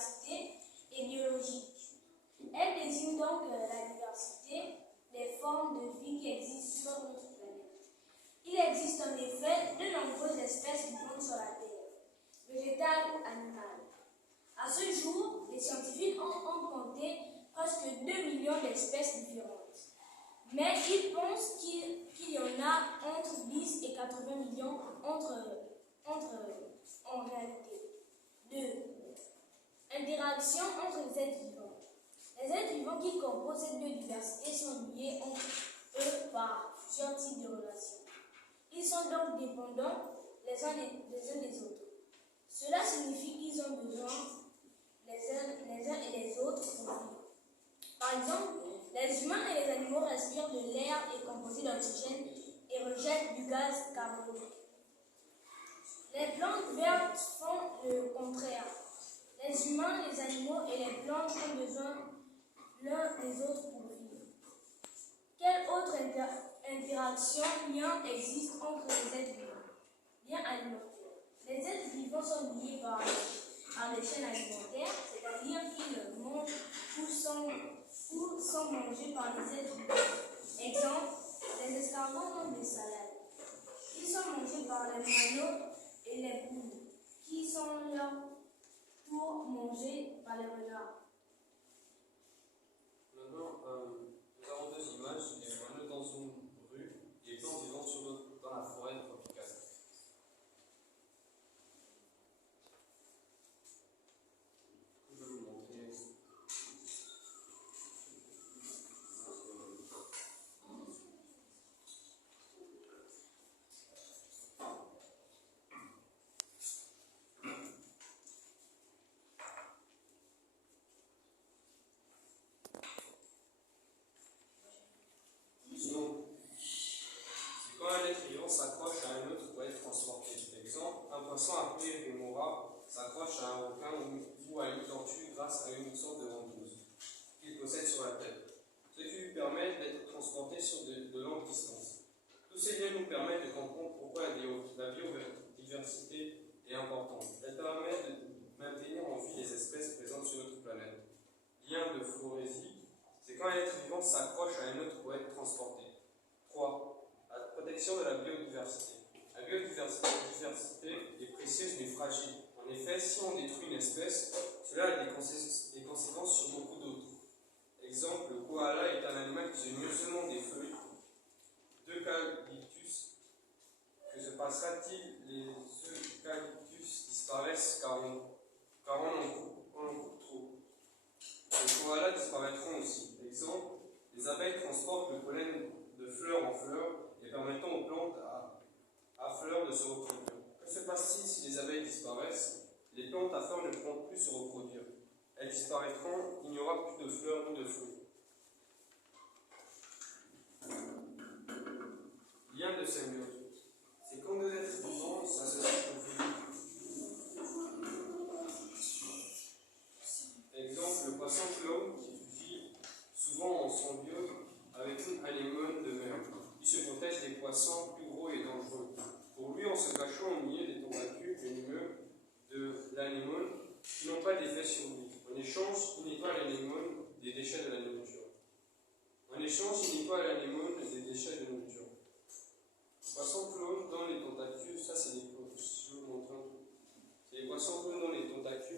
biodiversité et biologique. Elle désigne donc la diversité des formes de vie qui existent sur notre planète. Il existe en effet de nombreuses espèces vivantes sur la Terre, végétales ou animales. À ce jour, les scientifiques ont compté presque 2 millions d'espèces différentes. Mais ils pensent qu'il y en a entre 10 et 80 millions en réalité. 2. Interaction entre les êtres vivants. Les êtres vivants qui composent cette biodiversité sont liés entre eux par plusieurs types de relations. Ils sont donc dépendants les uns des autres. Cela signifie qu'ils ont besoin les uns et les autres pour vivre. Par exemple, les humains et les animaux respirent de l'air et composé d'oxygène et rejettent du gaz carbonique. Les plantes vertes font le contraire. Les humains, les animaux et les plantes ont besoin l'un des autres pour vivre. Quelle autre interaction, lien existe entre les êtres vivants? Lien alimentaire. Les êtres vivants sont liés par les chaînes alimentaires, c'est-à-dire qu'ils mangent ou sont mangés par les êtres vivants. Exemple, les escargots mangent des salades. Ils sont mangés par les moineaux et les poules, qui sont là pour manger par les renards. Maintenant, nous avons deux images, les moineaux dans une rue et les plantes vivant dans la forêt tropicale. Je vais vous montrer. Quand un être vivant s'accroche à un autre pour être transporté. Exemple, un poisson appelé Remora s'accroche à un requin ou à une tortue grâce à une sorte de ventouse qu'il possède sur la tête, ce qui lui permet d'être transporté sur de longues distances. Tous ces liens nous permettent de comprendre pourquoi la biodiversité est importante. Elle permet de maintenir en vie les espèces présentes sur notre planète. Lien de florésie, c'est quand un être vivant s'accroche à un autre pour être transporté. 3. La protection de la biodiversité. La biodiversité est précieuse mais fragile. En effet, si on détruit une espèce, cela a des conséquences sur beaucoup d'autres. Exemple, le koala est un animal qui se nourrit seulement des feuilles d'eucalyptus. Que se passera-t-il? Les eucalyptus disparaissent car on en coupe trop. Les koalas disparaîtront aussi. Exemple, les abeilles transportent le pollen de fleur en fleur et permettant aux plantes à fleurs de se reproduire. Que se passe-t-il si les abeilles disparaissent? Les plantes à fleurs ne pourront plus se reproduire. Elles disparaîtront, il n'y aura plus de fleurs ni de fruits. Lien de symbiose. C'est quand deux êtres vivants s'associent au fruit. Exemple, le poisson clown qui vit souvent en symbiose avec une anémone de mer. Il se protège des poissons plus gros et dangereux. Pour lui, en se cachant au milieu des tentacules venimeux de l'anémone qui n'ont pas d'effet sur lui. En échange, il nettoie l'anémone des déchets de la nourriture. Poisson clown dans les tentacules, ça c'est les poissons clown dans les tentacules